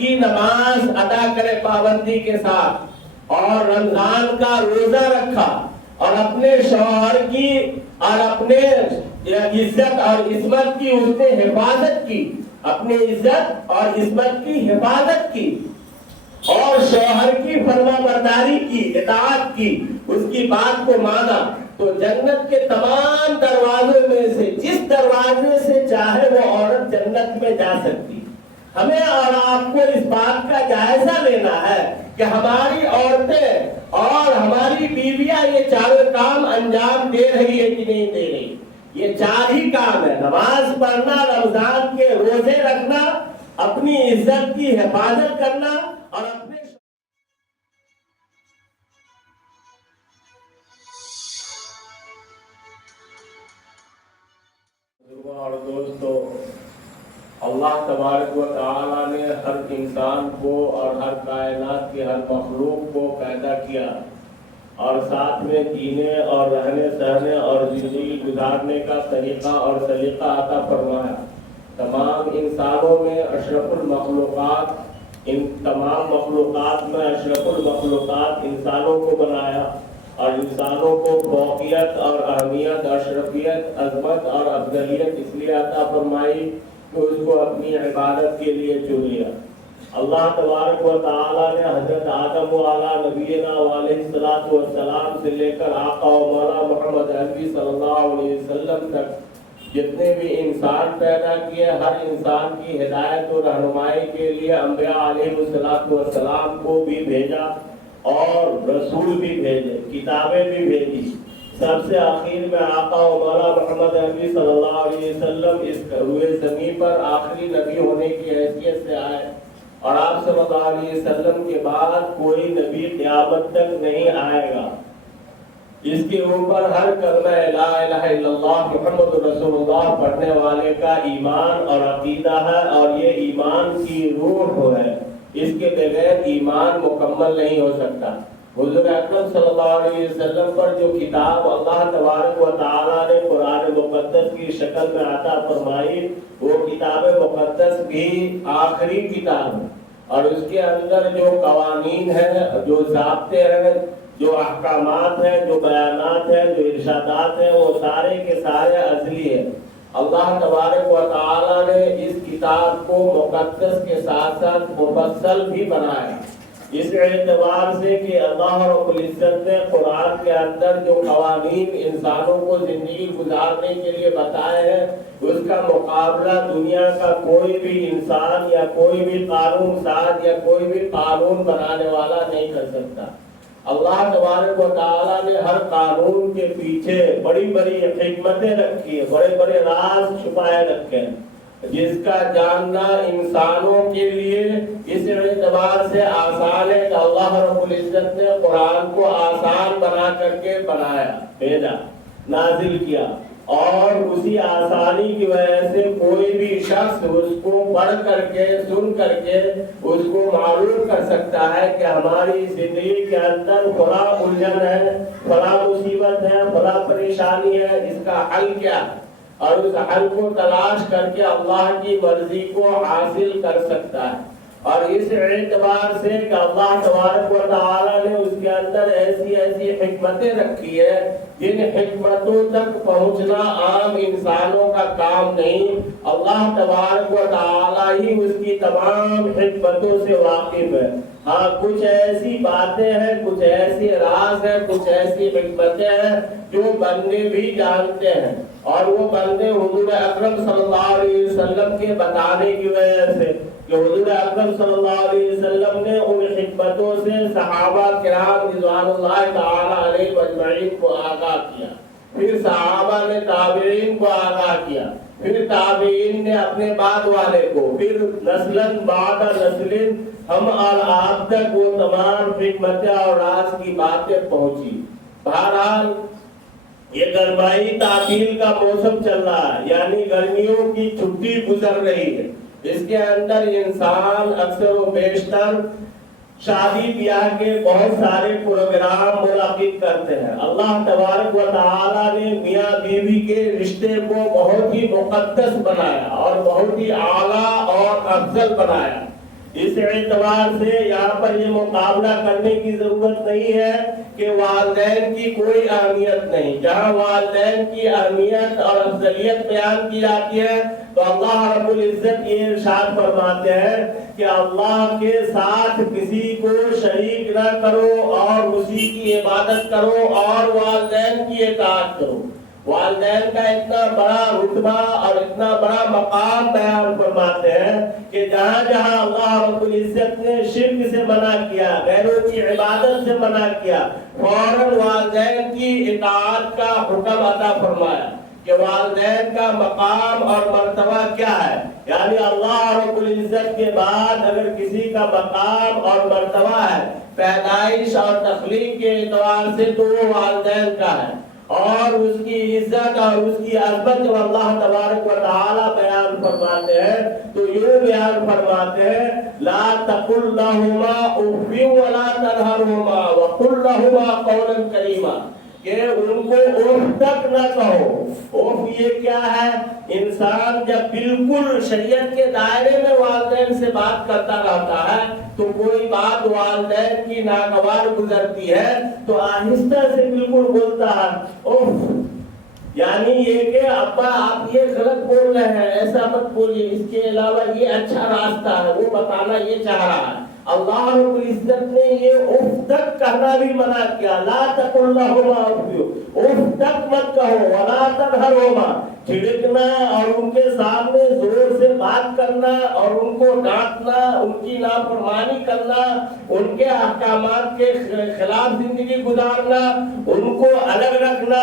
کی نماز ادا کرے پابندی کے ساتھ اور رمضان کا روزہ رکھا اور اپنے شوہر کی اور اپنے عزت اور عصمت کی اس نے حفاظت کی، اپنی عزت اور عصمت کی حفاظت کی اور شوہر کی فرما برداری کی، اطاعت کی، اس کی بات کو مانا، تو جنت کے تمام دروازوں میں سے جس دروازے سے چاہے وہ عورت جنت میں جا سکتی۔ ہمیں اور آپ کو اس بات کا جائزہ لینا ہے کہ ہماری عورتیں اور ہماری بیویاں یہ چاروں کام انجام دے رہی ہے کہ نہیں دے رہی۔ یہ چار ہی کام ہے: نماز پڑھنا، رمضان کے روزے رکھنا، اپنی عزت کی حفاظت کرنا اور اپنے اور دوستو، اللہ تبارک و تعالیٰ نے ہر انسان کو اور ہر کائنات کی ہر مخلوق کو پیدا کیا اور ساتھ میں جینے اور رہنے سہنے اور زندگی گزارنے کا طریقہ اور سلیقہ عطا فرمایا۔ تمام انسانوں میں اشرف المخلوقات، ان تمام مخلوقات میں اشرف المخلوقات انسانوں کو بنایا اور انسانوں کو فوقیت اور اہمیت، اشرفیت، عظمت اور افضلیت اس لیے عطا فرمائی کہ اس کو اپنی عبادت کے لیے چن لیا۔ اللہ تبارک و تعالیٰ نے حضرت آدم علیہ نبینا علیہ الصلوۃ والسلام سے لے کر آقا و مولا محمد عربی صلی اللہ علیہ وسلم تک جتنے بھی انسان پیدا کیے، ہر انسان کی ہدایت و رہنمائی کے لیے انبیاء علیہ الصلوۃ والسلام کو بھی بھیجا اور رسول بھی بھیجے، کتابیں بھی بھیجی۔ سب سے آخر میں آقا و مولا محمد عربی صلی اللہ علیہ وسلم اس روئے زمین پر آخری نبی ہونے کی حیثیت سے آئے اور آپ صلی اللہ علیہ وسلم کے بعد کوئی نبی قیامت تک نہیں آئے گا۔ اس کے اوپر ہر کلمہ لا الہ الا اللہ محمد رسول اللہ پڑھنے والے کا ایمان اور عقیدہ ہے، اور یہ ایمان کی روح ہے، اس کے بغیر ایمان مکمل نہیں ہو سکتا۔ حضور اکرم صلی اللہ علیہ وسلم پر جو کتاب اللہ تبارک و تعالیٰ نے قرآن مقدس کی شکل میں عطا فرمائی، وہ کتاب مقدس بھی آخری کتاب ہے، اور اس کے اندر جو قوانین ہیں، جو ضابطے ہیں، جو احکامات ہیں، جو بیانات ہیں، جو ارشادات ہیں، وہ سارے کے سارے ازلی ہیں۔ اللہ تبارک و تعالیٰ نے اس کتاب کو مقدس کے ساتھ ساتھ مفصل بھی بنایا، اس اعتبار سے کہ اللہ رب العزت نے قرآن کے اندر جو قوانین انسانوں کو زندگی گزارنے کے لیے بتائے ہیں، اس کا مقابلہ دنیا کا کوئی بھی انسان یا کوئی بھی قانون ساز یا کوئی بھی قانون بنانے والا نہیں کر سکتا۔ اللہ تبارک و تعالیٰ نے ہر قانون کے پیچھے بڑی بڑی حکمتیں رکھی ہیں، بڑے بڑے راز چھپائے رکھے ہیں، جس کا جاننا انسانوں کے لیے اس اعتبار سے آسان ہے کہ اللہ رب العزت نے قرآن کو آسان بنا کر کے بنایا، بھیجا، نازل کیا، اور اسی آسانی کی وجہ سے کوئی بھی شخص اس کو پڑھ کر کے، سن کر کے اس کو معلوم کر سکتا ہے کہ ہماری زندگی کے اندر فلاں الجھن ہے، فلاں مصیبت ہے، فلاں پریشانی ہے، اس کا حل کیا ہے، اور اس حل کو تلاش کر کے اللہ کی مرضی کو حاصل کر سکتا ہے۔ اور اس اعتبار سے کہ اللہ تبارک و تعالیٰ نے اس کے اندر ایسی ایسی حکمتیں رکھی ہے جن حکمتوں تک پہنچنا عام انسانوں کا کام نہیں، اللہ تبارک و تعالیٰ ہی اس کی تمام حکمتوں سے واقف ہے۔ ہاں، کچھ ایسی باتیں ہیں، کچھ ایسی راز ہیں، کچھ ایسی حکمتیں ہیں جو بندے بھی جانتے ہیں، اور وہ بندے حضور اکرم صلی اللہ علیہ وسلم کے بتانے کی وجہ سے، کہ حضور اکرم صلی اللہ علیہ وسلم نے ان حکمتوں سے صحابہ کرام رضوان اللہ تعالی علیہ اجمعین کو آگاہ کیا، پھر صحابہ نے تابعین کو آگاہ کیا، پھر تابعین نے اپنے بعد والے کو، پھر نسلاً بعد نسل ہم اور آپ تک وہ تمام حکمتیں اور راز کی باتیں پہنچی۔ بہرحال یہ گرمائی تعطیل کا موسم چل رہا ہے، یعنی گرمیوں کی چھٹی گزر رہی ہے، اس کے اندر انسان اکثر و بیشتر شادی بیاہ کے بہت سارے پروگرام منعقد کرتے ہیں۔ اللہ تبارک و تعالیٰ نے میاں بیوی کے رشتے کو بہت ہی مقدس بنایا اور بہت ہی اعلیٰ اور افضل بنایا۔ اس اعتبار سے یہاں پر یہ مقابلہ کرنے کی ضرورت نہیں ہے کہ والدین کی کوئی اہمیت نہیں. جہاں والدین کی اہمیت اور افضلیت بیان کی جاتی ہے تو اللہ رب العزت یہ ارشاد فرماتے ہیں کہ اللہ کے ساتھ کسی کو شریک نہ کرو اور اسی کی عبادت کرو اور والدین کی اطاعت کرو. والدین کا اتنا بڑا رتبہ اور اتنا بڑا مقام بیان فرماتے ہیں کہ جہاں جہاں اللہ رب العزت نے شرک سے منع کیا، غیروں کی عبادت سے منع کیا، فوراً والدین کی اطاعت کا حکم عطا فرمایا کہ والدین کا مقام اور مرتبہ کیا ہے. یعنی اللہ رب العزت کے بعد اگر کسی کا مقام اور مرتبہ ہے پیدائش اور تخلیق کے اعتبار سے تو وہ والدین کا ہے. اور اس کی عزت اور اس کی عظمت جو اللہ تبارک و تعالی بیان فرماتے ہیں تو یہ بیان فرماتے ہیں لا تقل لهما اف ولا تنهرهما وقل لهما قولا کریما، کہ ان کو اوف تک نہ کہو. اوف یہ کیا ہے؟ انسان جب بالکل شریعت کے دائرے میں والدین سے بات کرتا رہتا ہے تو کوئی بات والدین کی ناگوار گزرتی ہے تو آہستہ سے بالکل بولتا ہے اوف، یعنی یہ کہ ابا آپ یہ غلط بول رہے ہیں، ایسا مت بولیے، اس کے علاوہ یہ اچھا راستہ ہے، وہ بتانا یہ چاہ رہا ہے. اللہ رب العزت نے یہ اف تک کہنا بھی منع کیا. لا تقل لهما اف، اف تک مت کہو، ولا تنهرهما، چھڑکنا اور ان کے سامنے زور سے بات کرنا اور ان کو ڈانٹنا، ان کی نافرمانی کرنا، ان کے احکامات کے خلاف زندگی گزارنا، ان کو الگ رکھنا،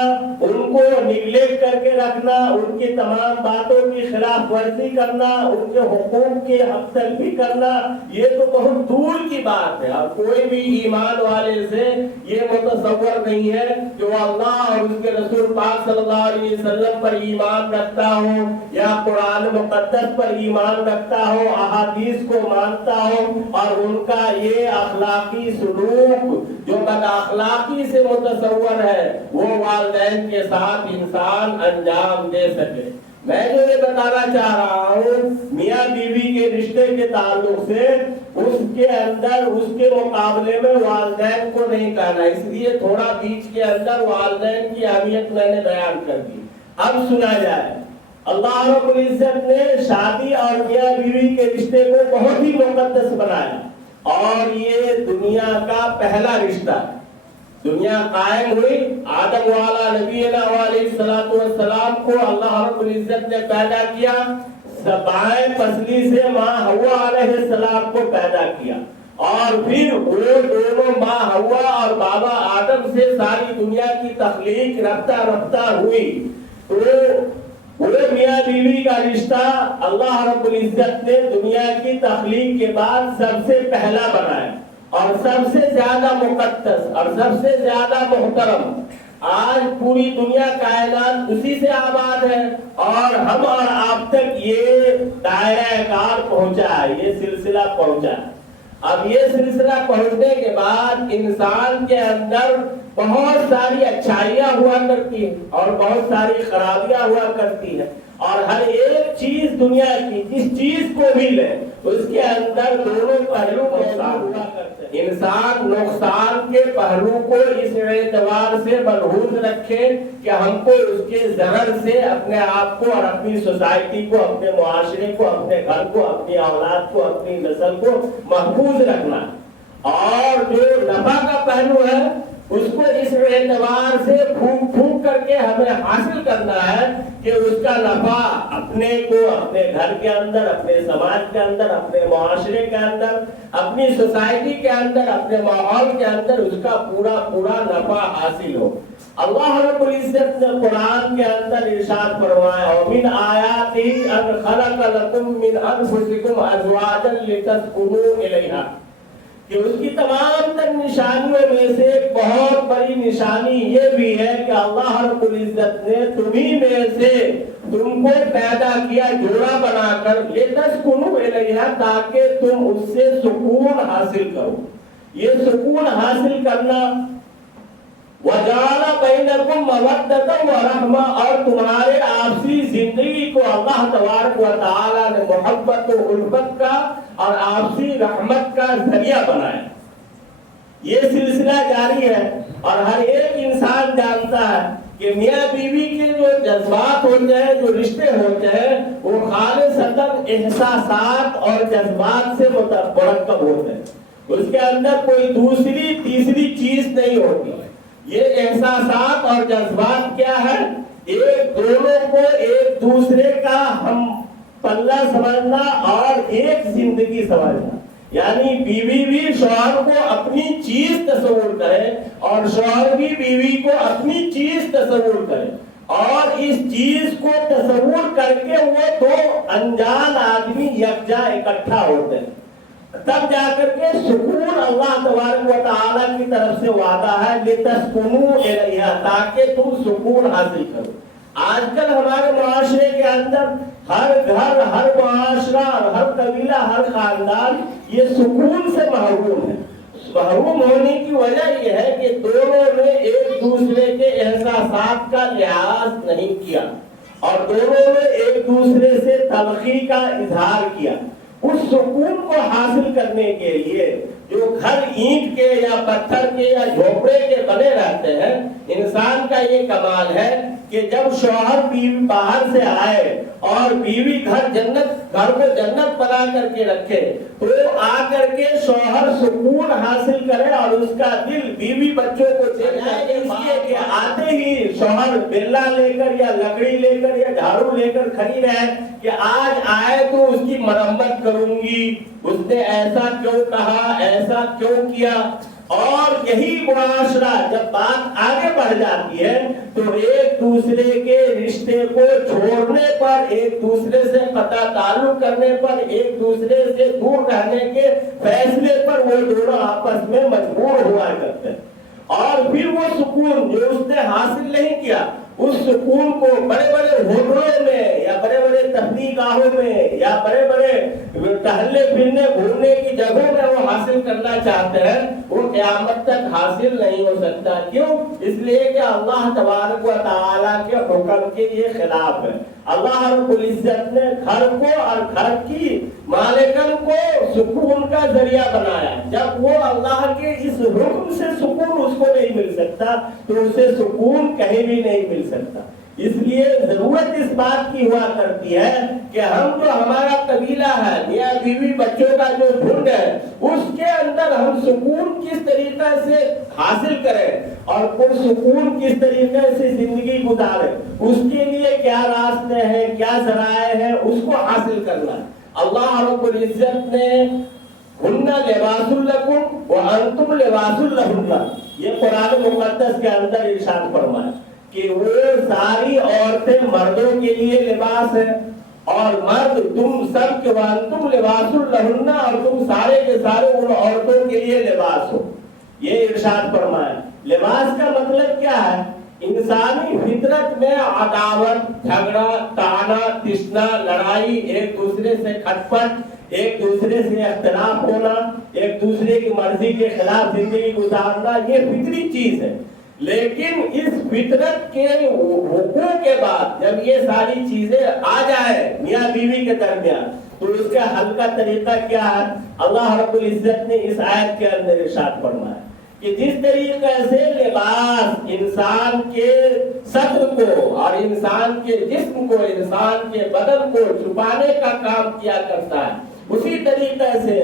ان کو نیگلیکٹ کر کے رکھنا، ان کی تمام باتوں کی خلاف ورزی کرنا، ان کے حقوق کی حق تلفی کرنا، یہ تو بہت دور کی بات ہے. اور کوئی بھی ایمان والے سے یہ متصور نہیں ہے کہ وہ اللہ اور اس کے رسول پاک صلی اللہ علیہ وسلم پر ایمان رکھتا ہو یا قرآن مقدس پر ایمان رکھتا ہو، احادیث کو مانتا ہو اور ان کا یہ اخلاقی سلوک جو بد اخلاقی سے متصور ہے وہ والدین کے ساتھ انسان انجام دے سکے. میں جو یہ بتانا چاہ رہا ہوں میاں بیوی کے رشتے کے تعلق سے اس کے اندر اس کے مقابلے میں والدین کو نہیں کہنا، اس لیے تھوڑا بیچ کے اندر والدین کی اہمیت میں نے بیان کر دی. اب سنا جائے. اللہ رب العزت نے شادی اور میاں بیوی کے رشتے کو بہت ہی مقدس بنایا اور یہ دنیا کا پہلا رشتہ. دنیا قائم ہوئی، آدم والا نبینا علیہ الصلوۃ والسلام کو اللہ رب العزت نے پیدا کیا، بائیں پسلی سے ماں حوا علیہ السلام کو پیدا کیا اور پھر وہ دونوں ماں حوا اور بابا آدم سے ساری دنیا کی تخلیق رفتہ رفتہ ہوئی. تو وہ میاں بیوی کا رشتہ اللہ رب العزت نے دنیا کی تخلیق کے بعد سب سے پہلا بنایا اور سب سے زیادہ مقدس اور سب سے زیادہ محترم. آج پوری دنیا کائنات اسی سے آباد ہے اور ہم اور آپ تک یہ دائرہ کار پہنچا ہے، یہ سلسلہ پہنچا ہے. اب یہ سلسلہ پہنچنے کے بعد انسان کے اندر بہت ساری اچھائیاں ہوا کرتی ہیں اور بہت ساری خرابیاں ہوا کرتی ہیں اور ہر ایک چیز دنیا کی جس چیز کو بھی لے اس کے اندر دونوں پہلو نقصان ہوا کرتے ہیں. انسان نقصان کے پہلو کو اس اعتبار سے ملحوظ رکھے کہ ہم کو اس کے ضرر سے اپنے آپ کو اور اپنی سوسائٹی کو، اپنے معاشرے کو، اپنے گھر کو، اپنی اولاد کو، اپنی نسل کو محفوظ رکھنا. اور جو نفع کا پہلو ہے اس کو اس اعتبار سے پھونک پھونک کر کے ہمیں حاصل کرنا ہے کہ اس کا نفع اپنے کو، اپنے گھر کے اندر، اپنے سماج کے اندر، اپنے معاشرے کے اندر، اپنی سوسائٹی کے اندر، اپنے ماحول کے اندر اس کا پورا نفع حاصل ہو. اللہ رب العزت نے قرآن کے اندر ارشاد فرمایا وَمِنْ آيَاتِهِ أَنْ خَلَقَ لَكُم مِّنْ أَنفُسِكُمْ أَزْوَاجًا لِتَسْكُنُوا إِلَيْهَا، کہ اس کی تمام تر نشانیوں میں سے بہت بڑی نشانی یہ بھی ہے کہ اللہ رب العزت نے تمہیں میں سے تم کو پیدا کیا جوڑا بنا کر لِتَسْكُنُوا إِلَيْهَا، تاکہ تم اس سے سکون حاصل کرو. یہ سکون حاصل کرنا وَجَعَلَ بَيْنَكُمْ مَوَدَّةً وَرَحْمَةً، اور تمہارے آپسی زندگی کو اللہ تبارک و تعالیٰ نے محبت و الفت کا اور آپسی رحمت کا ذریعہ بنایا۔ یہ سلسلہ جاری ہے، اور ہر ایک انسان جانتا ہے کہ میاں بیوی کے جو جذبات ہوتے ہیں، جو رشتے ہوتے ہیں، وہ خالصتاً احساسات اور جذبات سے مرکب ہوتے ہیں۔ اس کے اندر کوئی دوسری تیسری چیز نہیں ہوتی۔ یہ احساسات اور جذبات کیا ہے؟ ایک دونوں کو ایک دوسرے کا ہم پلہ سمجھنا اور ایک زندگی سمجھنا، یعنی بیوی بھی شوہر کو اپنی چیز تصور کرے اور شوہر بھی بیوی کو اپنی چیز تصور کرے، اور اس چیز کو تصور کر کے وہ دو انجان آدمی یکجا اکٹھا ہوتے ہیں، تب جا کر کے سکون اللہ تبارک و تعالیٰ کی طرف سے وعدہ ہے لِتَسْكُنُوا إِلَيْهَا، تاکہ تم سکون حاصل کرو۔ آج کل ہمارے معاشرے کے اندر ہر گھر، ہر معاشرہ، ہر قبیلہ، ہر خاندان یہ سکون سے محروم ہے۔ محروم ہونے کی وجہ یہ ہے کہ دونوں نے ایک دوسرے کے احساسات کا لحاظ نہیں کیا، اور دونوں نے ایک دوسرے سے تلخی کا اظہار کیا۔ اس سکون کو حاصل کرنے کے لیے جو گھر اینٹ کے یا پتھر کے یا جھوپڑے کے بنے رہتے ہیں، انسان کا یہ کمال ہے کہ جب شوہر بیوی باہر سے آئے اور بیوی گھر کو جنت بنا کر کے رکھے، تو آ کر کے شوہر سکون حاصل کرے اور اس کا دل بیوی بچوں کو دے جائے، اس لیے کہ آتے ہی شوہر بلا لے کر یا لکڑی لے کر یا جھاڑو لے کر کھڑی رہے کہ آج آئے تو اس کی مرمت کروں گی، اس نے ایسا کیوں کہا، ایسا کیوں کیا۔ اور یہی معاشرہ جب بات آگے بڑھ جاتی ہے تو ایک دوسرے کے رشتے کو چھوڑنے پر، ایک دوسرے سے قطع تعلق کرنے پر، ایک دوسرے سے دور رہنے کے فیصلے پر وہ دونوں آپس میں مجبور ہوا کرتے ہیں، اور پھر وہ سکون جو اس نے حاصل نہیں کیا، اس سکون کو بڑے بڑے ہوٹلوں میں یا بڑے بڑے تفریح گاہوں میں یا بڑے بڑے ٹہلنے پھرنے گھومنے کی جگہوں میں وہ حاصل کرنا چاہتے ہیں، وہ قیامت تک حاصل نہیں ہو سکتا۔ کیوں؟ اس لیے کہ اللہ تبارک و تعالیٰ کے حکم کے یہ خلاف ہے۔ اللہ رب العزت نے گھر کو اور گھر کی مالکن کو سکون کا ذریعہ بنایا۔ جب وہ اللہ کے اس حکم سے سکون اس کو نہیں مل سکتا تو اسے سکون کہیں بھی نہیں مل سکتا۔ اس لیے ضرورت اس بات کی ہوا کرتی ہے کہ ہم جو ہمارا قبیلہ ہے، میاں بیوی بچوں کا جو جھنڈ ہے، اس کے اندر ہم سکون کس طریقے سے حاصل کریں اور سکون کس طریقے سے زندگی گزارے، اس کے لیے کیا راستے ہیں، کیا ذرائع ہیں، اس کو حاصل کرنا ہے۔ اللہ رب العزت نے ہن لباس لکم وانتم لباس لہن، یہ قرآن مقدس کے اندر ارشاد فرمایا کہ وہ ساری عورتیں مردوں کے لیے لباس ہے، اور مرد تم سب کے وانتم لباس لہن، اور تم سارے کے سارے ان عورتوں کے لیے لباس ہو۔ یہ ارشاد فرمایا۔ لباس کا مطلب کیا ہے؟ انسانی فطرت میں عداوت، جھگڑا، طعنہ، تشنا، لڑائی، ایک دوسرے سے کھٹ پٹ، ایک دوسرے سے اختلاف ہونا، ایک دوسرے کی مرضی کے خلاف زندگی گزارنا، یہ فطری چیز ہے۔ لیکن اس فطرت کے حقوق کے بعد جب یہ ساری چیزیں آ جائے میاں بیوی کے درمیان، تو اس کا حل کا طریقہ کیا ہے؟ اللہ رب العزت نے اس آیت کے اندر ارشاد فرمایا کہ جس طریقے سے لباس انسان کے صدر کو اور انسان کے جسم کو، انسان کے بدن کو چھپانے کا کام کیا کرتا ہے، اسی طریقے سے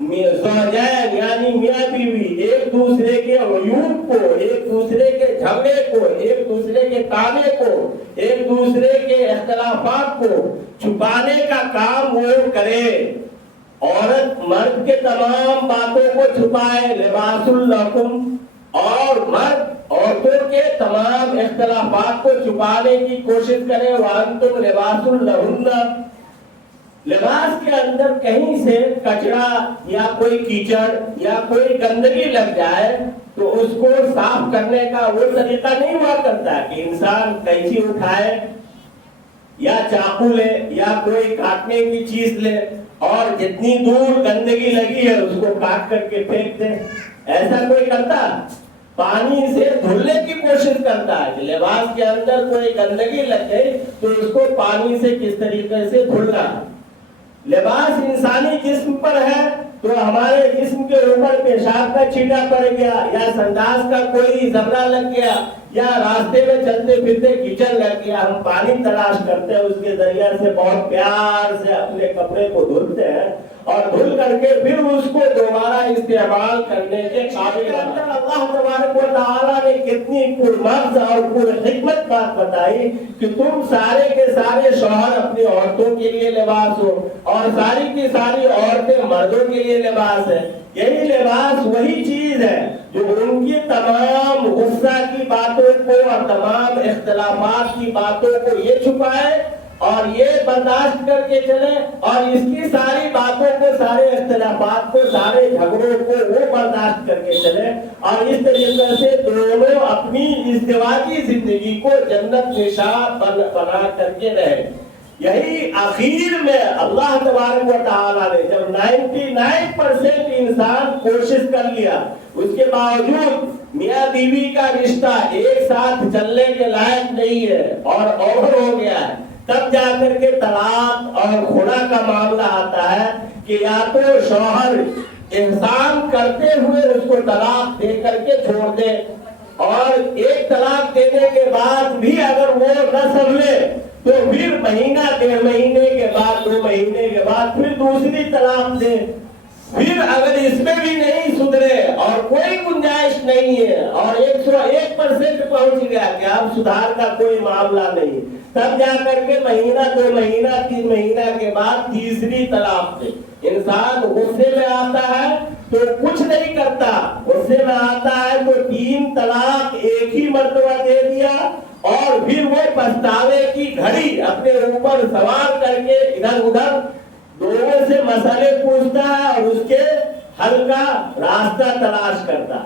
زوجین یعنی میاں بیوی ایک دوسرے کے عیوب کو، ایک دوسرے کے جھگڑے کو، ایک دوسرے کے تانے کو، ایک دوسرے کے اختلافات کو چھپانے کا کام وہ کرے۔ عورت مرد کے تمام باتوں کو چھپائے، لباس لکم، اور مرد عورتوں کے تمام اختلافات کو چھپانے کی کوشش کرے، وانتم لباس لہن۔ لباس کے اندر کہیں سے کچرا یا کوئی کیچڑ یا کوئی گندگی لگ جائے تو اس کو صاف کرنے کا وہ طریقہ نہیں ہوا کرتا کہ انسان کینچی اٹھائے یا چاقو لے یا کوئی کاٹنے کی چیز لے اور جتنی دور گندگی لگی ہے اس کو کاٹ کر کے پھینک دے۔ ایسا کوئی کرتا؟ پانی سے دھلنے کی کوشش کرتا ہے کہ لباس کے اندر کوئی گندگی لگ گئی تو اس کو پانی سے کس طریقے سے دھلنا ہے. لباس انسانی جسم پر ہے تو ہمارے جسم کے اوپر پیشاب کا چھینٹا پڑ گیا یا سنداس کا کوئی زبرہ لگ گیا یا راستے میں چلتے پھرتے کیچڑ لگ گیا, ہم پانی تلاش کرتے ہیں, اس کے ذریعے سے بہت پیار سے اپنے کپڑے کو دھلتے ہیں اور دھل کر کے پھر اس کو دوبارہ استعمال کرنے کے قابل بناتے ہیں. اللہ تبارک و تعالیٰ نے کتنی پرمغز اور پرحکمت بات بتائی کہ تم سارے کے سارے شوہر اپنی عورتوں کے لیے لباس ہو اور ساری کی ساری عورتیں مردوں کے لیے لباس ہے. یہی لباس وہی چیز ہے جو ان کی تمام غصہ کی باتوں کو اور تمام اختلافات کی باتوں کو یہ چھپائے اور یہ برداشت کر کے چلے اور اس کی ساری باتوں کو, سارے اختلافات کو, سارے جھگڑوں کو وہ برداشت کر کے چلے اور اس طریقے سے دونوں اپنی ازدواجی زندگی کو جنت نشان بنا کر کے رہے. یہی آخر میں اللہ تبارک و تعالیٰ نے جب 99% انسان کوشش کر لیا, اس کے باوجود میاں بیوی کا رشتہ ایک ساتھ چلنے کے لائق نہیں ہے اور اوور ہو گیا ہے, تب جا کر کے طلاق اور خلا کا معاملہ آتا ہے کہ یا تو شوہر احسان کرتے ہوئے اس کو طلاق دے کر کے چھوڑ دے اور ایک طلاق دینے کے بعد بھی اگر وہ نہ سنبھلے تو پھر مہینہ 1.5 مہینے کے بعد 2 مہینے کے بعد پھر دوسری طلاق دے. پھر اگر اس میں بھی نہیں سدھرے اور کوئی گنجائش نہیں ہے اور 101% پہنچ گیا کہ اب سدھار کا کوئی معاملہ نہیں, تب جا کر کے مہینہ 2 مہینہ 3 مہینہ کے بعد تیسری طلاق دے. انسان غصے میں آتا ہے تو کچھ نہیں کرتا, غصے میں آتا ہے تو 3 طلاق ایک ہی مرتبہ دے دیا اور پھر وہ پچھتاوے کی گھڑی اپنے اوپر سوار کر کے ادھر ادھر لوگوں سے مسئلے پوچھتا ہے اور اس کے حل کا راستہ تلاش کرتا.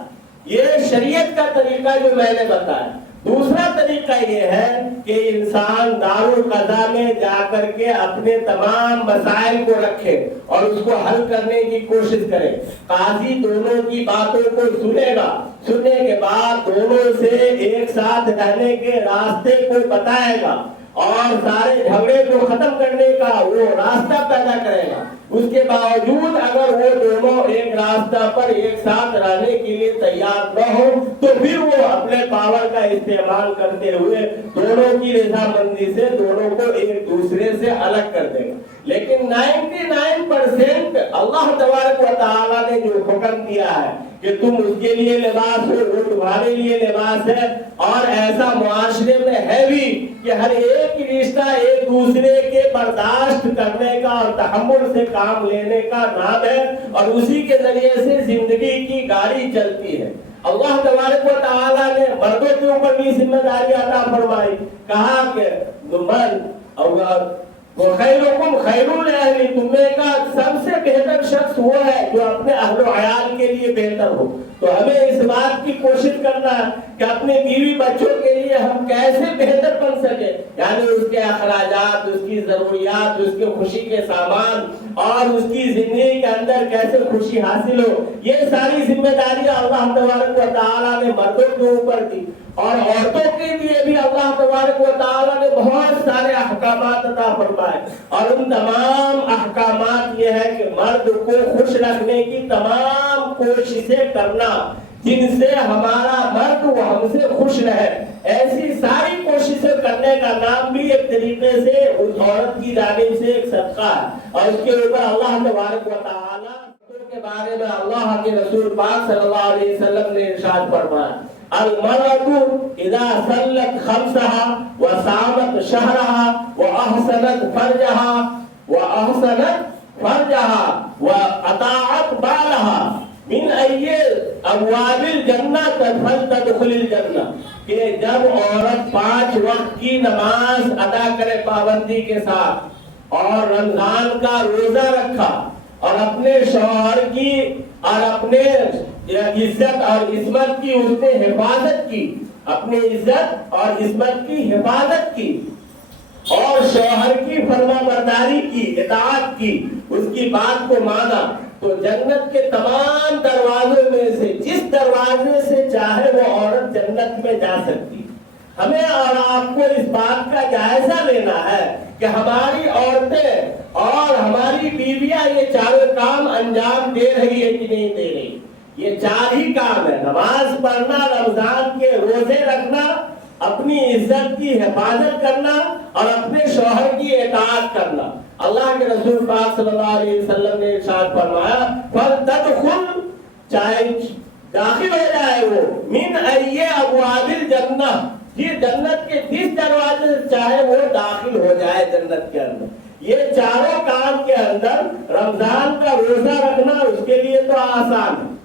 یہ شریعت کا طریقہ جو میں نے بتایا. دوسرا طریقہ یہ ہے کہ انسان دارالقضا میں جا کر کے اپنے تمام مسائل کو رکھے اور اس کو حل کرنے کی کوشش کرے. قاضی دونوں کی باتوں کو سنے گا, سننے کے بعد دونوں سے ایک ساتھ رہنے کے راستے کو بتائے گا اور سارے جھگڑے کو ختم کرنے کا وہ راستہ پیدا کرے گا. اس کے باوجود اگر وہ دونوں ایک راستہ پر ایک ساتھ رہنے کے لیے تیار نہ ہو تو پھر وہ اپنے پاور کا استعمال کرتے ہوئے دونوں کی رضامندی سے دونوں کو ایک دوسرے سے الگ کر دے گا. لیکن 99% اللہ تبارک و تعالیٰ نے جو حکم دیا ہے کہ تم اس کے لیے لباس ہو, وہ تمہارے لیے لباس ہے, اور ایسا معاشرے میں ہے بھی کہ ہر ایک رشتہ ایک دوسرے کے برداشت کرنے کا اور تحمل سے کام لینے کا نام ہے اور اسی کے ذریعے سے زندگی کی گاڑی چلتی ہے. اللہ تبارک و تعالیٰ نے مردوں کے اوپر بھی ذمہ داری عطا فرمائی, کہا کہ خیرکم خیر لأہلہ, تمہیں کا سب سے بہتر شخص وہ ہے جو اپنے اہل و عیال کے لیے بہتر ہو. تو ہمیں اس بات کی کوشش کرنا ہے کہ اپنے بیوی بچوں کے لیے ہم کیسے بہتر بن سکے, یعنی اس کے اخراجات, اس کی ضروریات, اس کے خوشی کے سامان اور اس کی زندگی کے اندر کیسے خوشی حاصل ہو, یہ ساری ذمہ داریاں اللہ تبارک و تعالیٰ نے مردوں کے اوپر دی. اور عورتوں کے لیے بھی اللہ تبارک و تعالیٰ نے بہت سارے احکامات عطا فرمائے اور ان تمام احکامات یہ ہے کہ مرد کو خوش رکھنے کی تمام کوششیں کرنا جن سے ہمارا مرد وہ ہم سے خوش رہے. ایسی ساری کوششیں کرنے کا نام بھی ایک طریقے سے اس عورت کی جانب سے ایک صدقہ ہے. اور اس کے اوپر اللہ تبارک و تعالیٰ کے بارے میں اللہ کے رسول پاک صلی اللہ علیہ وسلم نے ارشاد فرمایا, المرأة اذا صلت خمسها وصامت شهرها واحسنت فرجها واطاعت بالها من ای ابواب الجنة فلتدخل الجنة. کہ جب عورت 5 وقت کی نماز ادا کرے پابندی کے ساتھ اور رمضان کا روزہ رکھا اور اپنے شوہر کی اور اپنے عزت اور عصمت کی اس نے حفاظت کی, اپنی عزت اور عصمت کی حفاظت کی اور شوہر کی فرما برداری کی, اطاعت کی, اس کی بات کو مانا, تو جنت کے تمام دروازوں میں سے جس دروازے سے چاہے وہ عورت جنت میں جا سکتی. ہمیں اور آپ کو اس بات کا جائزہ لینا ہے کہ ہماری عورتیں اور ہماری بیویاں یہ چاروں کام انجام دے رہی ہے کہ نہیں دے رہی. یہ 4 ہی کام ہے: نماز پڑھنا، رمضان کے روزے رکھنا، اپنی عزت کی حفاظت کرنا اور اپنے شوہر کی اطاعت کرنا. اللہ کے رسول پاک صلی اللہ علیہ وسلم نے ارشاد فرمایا: فَلْتَدْخُلْ، چاہے داخل ہو جائے وہ، من ای ابواب الجنہ، یہ جنت کے جس دروازے سے چاہے وہ داخل ہو جائے جنت کے اندر. یہ چاروں کام کے اندر رمضان کا روزہ رکھنا اس کے لیے تو آسان ہے،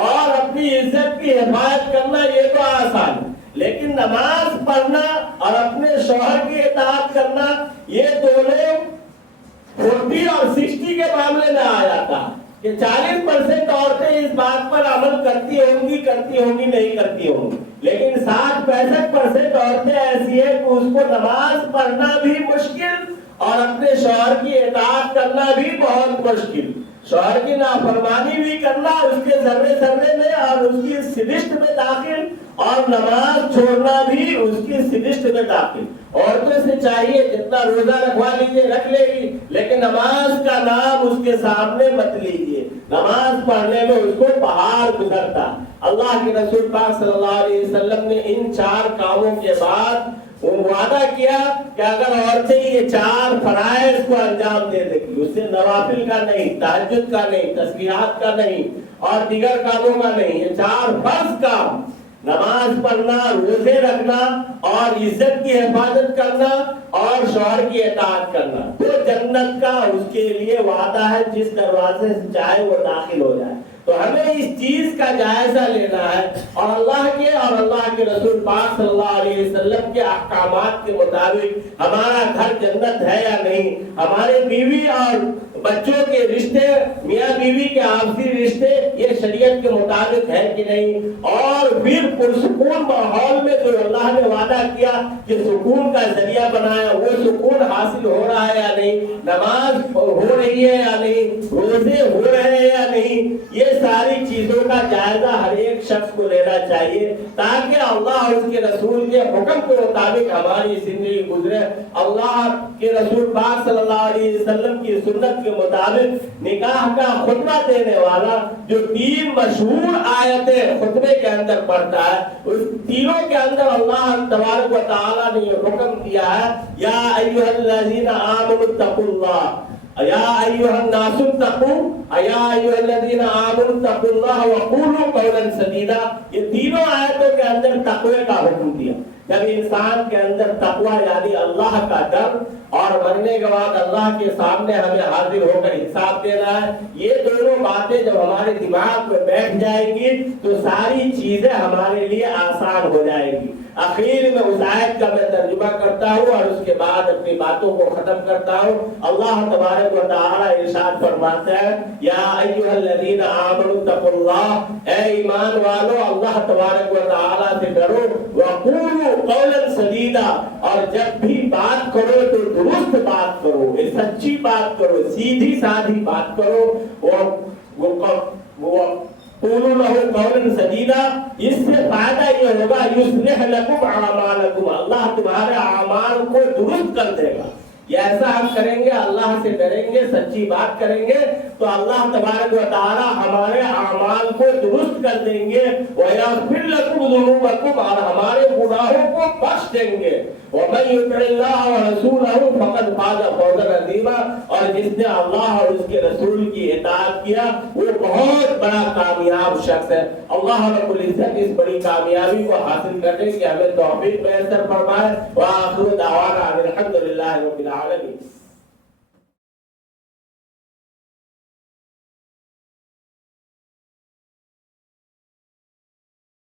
اور اپنی عزت کی حفاظت کرنا یہ تو آسان ہے، لیکن نماز پڑھنا اور اپنے شوہر کی اطاعت کرنا یہ دونوں 40 اور 60 کے معاملے میں آ جاتا ہے کہ 40% عورتیں اس بات پر عمل کرتی ہوں گی نہیں کرتی ہوں گی، لیکن 60-65% عورتیں ایسی ہیں کہ اس کو نماز پڑھنا بھی مشکل اور اپنے شوہر کی اطاعت کرنا بھی بہت مشکل. شوہر کی نافرمانی بھی کرنا اس کے ذرے میں اور اس کی سلسٹ میں داخل، اور نماز چھوڑنا بھی اس کی سلسٹ میں داخل. عورتوں سے چاہیے جتنا روزہ رکھوا لیجیے رکھ لے گی، لیکن نماز کا نام اس کے سامنے مت لیجیے. نماز پڑھنے میں اس کو پہاڑ گزرتا. اللہ کے رسول پاک صلی اللہ علیہ وسلم نے ان 4 کاموں کے بعد وعدہ کیا کہ اگر عورتیں یہ 4 فرائض کو انجام دے دے گی، اس سے نوافل کا نہیں، تہجد کا نہیں، تسبیحات کا نہیں اور دیگر کاموں کا نہیں، یہ 4 فرض کام: نماز پڑھنا، روزے رکھنا اور عزت کی حفاظت کرنا اور شوہر کی اطاعت کرنا، تو جنت کا اس کے لیے وعدہ ہے جس دروازے سے چاہے وہ داخل ہو جائے. تو ہمیں اس چیز کا جائزہ لینا ہے اور اللہ کے رسول پاک صلی اللہ علیہ وسلم کے احکامات کے مطابق ہمارا گھر جنت ہے یا نہیں، ہمارے بیوی اور بچوں کے رشتے، میاں بیوی کے آپسی رشتے یہ شریعت کے مطابق ہے کہ نہیں، اور پھر پرسکون ماحول میں جو اللہ نے وعدہ کیا کہ سکون کا ذریعہ بنایا وہ سکون حاصل ہو رہا ہے یا نہیں، نماز ہو رہی ہے یا نہیں، روزے ہو رہے ہیں یا نہیں. یہ ساری چیزوں کا جائزہ ہر ایک شخص کو لینا چاہیے تاکہ اللہ اور اس کے رسول کے حکم کے مطابق ہماری زندگی گزرے. اللہ کے رسول پاک صلی اللہ علیہ وسلم کی سنت کے مطابق نکاح کا خطبہ دینے والا جو 3 مشہور آیتیں خطبے کے اندر پڑھتا ہے، اس تینوں کے اندر اللہ تبارک و تعالی نے یہ حکم دیا ہے: یا ایھا الذین آمنوا اتقوا اللہ، یا ایھا الناس اتقوا، یا ایھا الذین آمنوا اتقوا اللہ وقولوا قولا سدیدا. یہ تینوں آیتوں کے اندر تقوی کا حکم دیا. جب انسان کے اندر تقوی یعنی اللہ کا ڈر اور مرنے کے بعد اللہ کے سامنے ہمیں حاضر ہو کر حساب دینا ہے، یہ دونوں باتیں جب ہمارے دماغ میں بیٹھ جائیں گی تو ساری چیزیں ہمارے لیے آسان ہو جائیں گی. اخیر میں اس آیت کا میں ترجمہ کرتا ہوں اور اس کے بعد اپنی باتوں کو ختم کرتا ہوں. اللہ تبارک و تعالی ارشاد فرماتا ہے: یا ایھا الذین آمنوا اتقوا اللہ، اے ایمان والو اللہ تبارک و تعالی سے ڈرو، وقولوا قولا سدیدا، اور جب بھی بات کرو تو درست بات کرو، سچی بات کرو، سیدھی سادھی بات کرو. قولوا له قولا سدیدا، اس سے فائدہ یہ ہوگا یصلح لکم اعمالکم، اللہ تمہارے اعمال کو درست کر دے گا. یہ ایسا ہم کریں گے، اللہ سے ڈریں گے، سچی بات کریں گے تو اللہ تبارک و تعالی ہمارے اعمال کو درست کر دیں گے. وَيَغْفِرْ لَكُمْ ذُنُوبَكُمْ، اور ہمارے گناہوں کو بخش دیں گے. وَمَن يُطِعِ اللَّهَ وَرَسُولَهُ فَقَدْ فَازَ فَوْزًا عَظِيمًا، اور جس نے اللہ اور اس کے رسول کی اطاعت کیا وہ بہت بڑا کامیاب شخص ہے. اللہ رب العزت اس بڑی کامیابی کو حاصل کرنے کی ہمیں توفیق میسر فرمائے. وآخر دعوانا ان الحمد للہ رب العالمین.